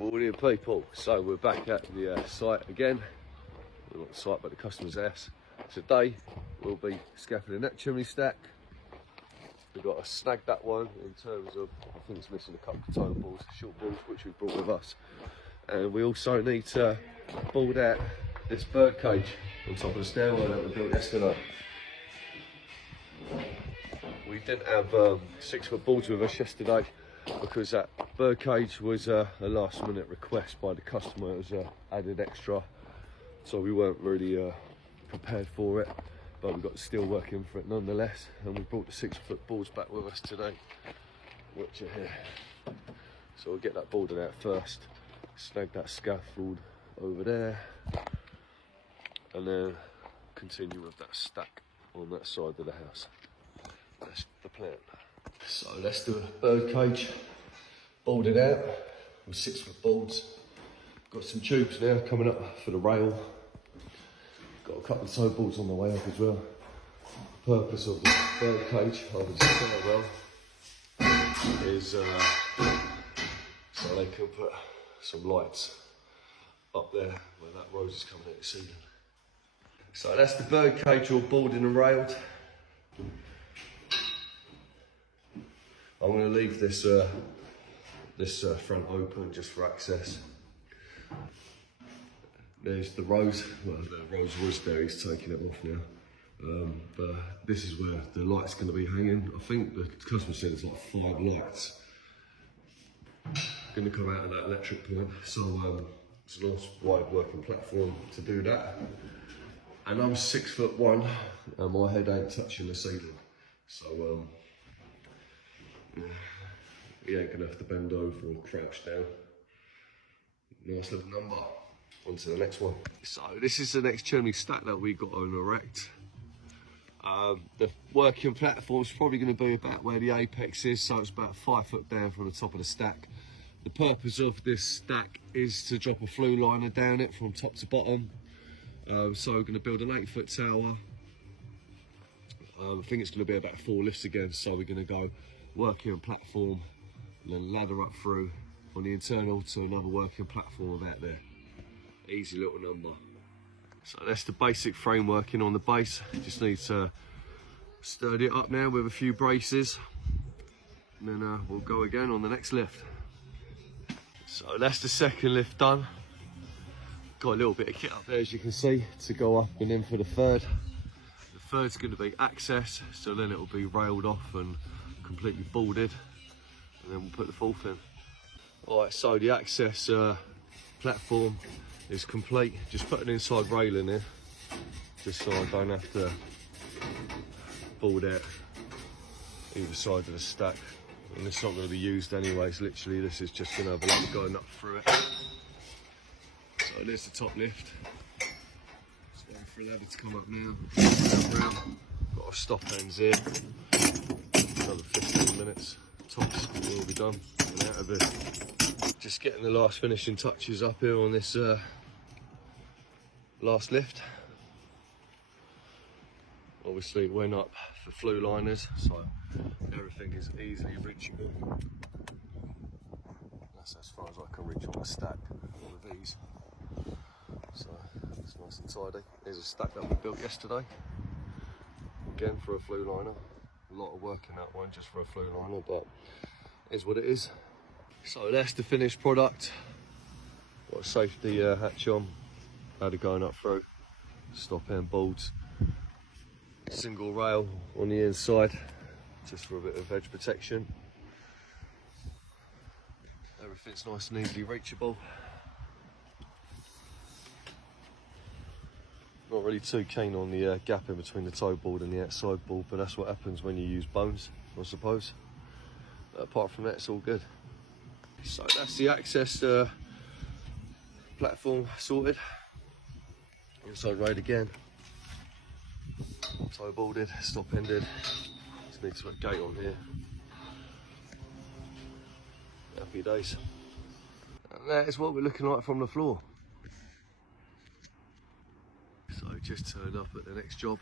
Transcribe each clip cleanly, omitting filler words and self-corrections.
Morning people, so we're back at the site again. We're not the site but the customer's house. Today we'll be scaffolding that chimney stack. We've got to snag that one in terms of, I think it's missing a couple of toe balls, short balls, which we brought with us. And we also need to board out this bird cage on top of the stairwell that we built yesterday. We didn't have 6-foot boards with us yesterday because that bird cage was a last minute request by the customer. It was added extra, so we weren't really prepared for it, but we got the steel working for it nonetheless, and we brought the 6-foot boards back with us today, which are here. So we'll get that boarded out first, snag that scaffold over there, and then continue with that stack on that side of the house. That's the plan. So let's do a bird cage, boarded out with 6-foot boards. Got some tubes now coming up for the rail. Got a couple of toe boards on the way up as well. The purpose of the bird cage over the stairwell is so they can put some lights up there where that rose is coming out the ceiling. So that's the bird cage all boarded and railed. I'm going to leave this front open just for access. There's the rose, well the rose was there, he's taking it off now. But this is where the light's going to be hanging. I think the customer said it's like 5 lights going to come out of that electric point. So it's a nice wide working platform to do that. And I'm 6'1" and my head ain't touching the ceiling. So we ain't gonna have to bend over or crouch down. Nice little number. On to the next one. So this is the next chimney stack that we got on erect. The working platform is probably going to be about where the apex is, so it's about 5 foot down from the top of the stack. The purpose of this stack is to drop a flue liner down it from top to bottom. So we're going to build an 8-foot tower. I think it's going to be about 4 lifts again, so we're going to go working platform and then ladder up through on the internal to another working platform about there. Easy little number. So that's the basic frameworking on the base. Just need to sturdy it up now with a few braces, and then we'll go again on the next lift. So that's the second lift done. Got a little bit of kit up there as you can see to go up and in for the third. The third's going to be access, so then it'll be railed off and completely boarded, and then we'll put the fourth in. Alright, so the access platform is complete. Just put an inside rail in here, just so I don't have to board out either side of the stack. And it's not going to be used anyways, literally this is just going to have a ladder going up through it. So there's the top lift. Just waiting for the ladder to come up now. Got our stop ends here. Another 15 minutes tops, we'll be done and out of it. Just getting the last finishing touches up here on this last lift. Obviously it went up for flue liners, so everything is easily reachable. That's as far as I can reach on the stack with ease. So it's nice and tidy. There's a stack that we built yesterday, again for a flue liner. A lot of work in that one just for a flue liner, but it is what it is. So that's the finished product. Got a safety hatch on, ladder going up through, stop end boards, single rail on the inside just for a bit of edge protection. Everything's nice and easily reachable. Not really too keen on the gap in between the toe board and the outside board, but that's what happens when you use bones, I suppose. But apart from that, it's all good. So that's the access platform sorted. Inside rail again. Toe boarded, stop ended. Just need to put a gate on here. Happy days. And that is what we're looking like from the floor. So just turned up at the next job.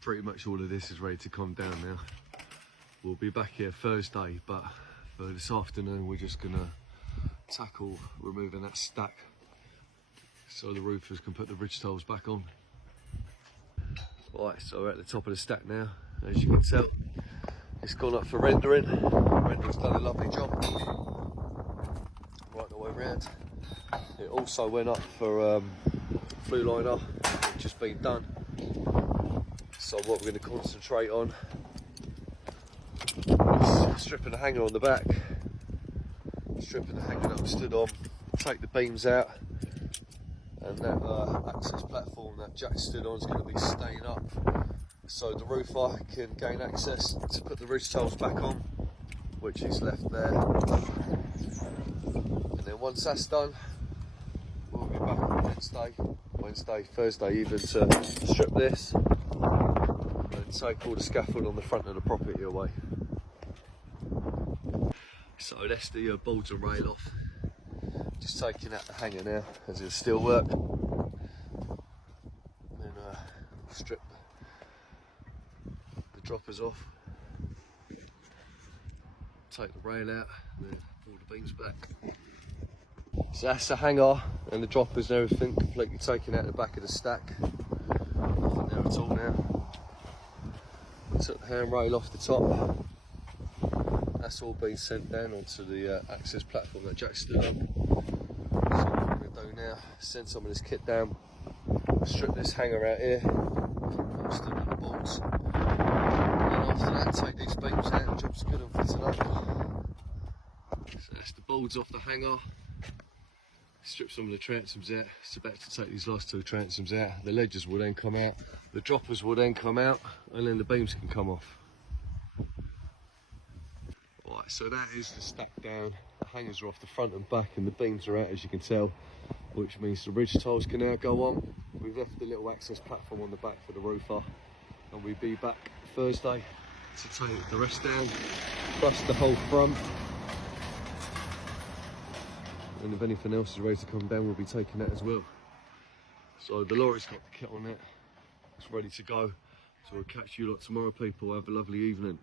Pretty much all of this is ready to come down now. We'll be back here Thursday, but for this afternoon we're just gonna tackle removing that stack so the roofers can put the ridge tiles back on. Right, so we're at the top of the stack now. As you can tell, it's gone up for rendering. Rendering's done a lovely job right the way around. It also went up for flue liner, which has been done. So what we're going to concentrate on is stripping the hanger on the back, stripping the hanger that I'm stood on, take the beams out, and that access platform that Jack stood on is going to be staying up so the roofer can gain access to put the ridge tiles back on, which is left there. And then once that's done, we'll be back on Wednesday, Thursday even, to strip this and take all the scaffold on the front of the property away. So that's the boards and rail off. Just taking out the hanger now, as it'll still work. Then strip the droppers off. Take the rail out, and then pull the beams back. So that's the hanger and the droppers and everything completely taken out the back of the stack. Nothing there at all now. We took the handrail off the top. That's all been sent down onto the access platform that Jack stood on. So what we're going to do now is send some of this kit down, strip this hanger out here, I'm stood on the bolts, and after that take these beams out and job's good and fitted up. So that's the boards off the hanger, strip some of the transoms out. It's about to take these last two transoms out. The ledges will then come out, the droppers will then come out, and then the beams can come off. Right, so that is the stack down. The hangers are off the front and back and the beams are out, as you can tell, which means the ridge tiles can now go on. We've left the little access platform on the back for the roofer, and we'll be back Thursday to take the rest down, plus the whole front. And if anything else is ready to come down, we'll be taking that as well. So the lorry's got the kit on it, it's ready to go. So we'll catch you lot tomorrow, people. Have a lovely evening.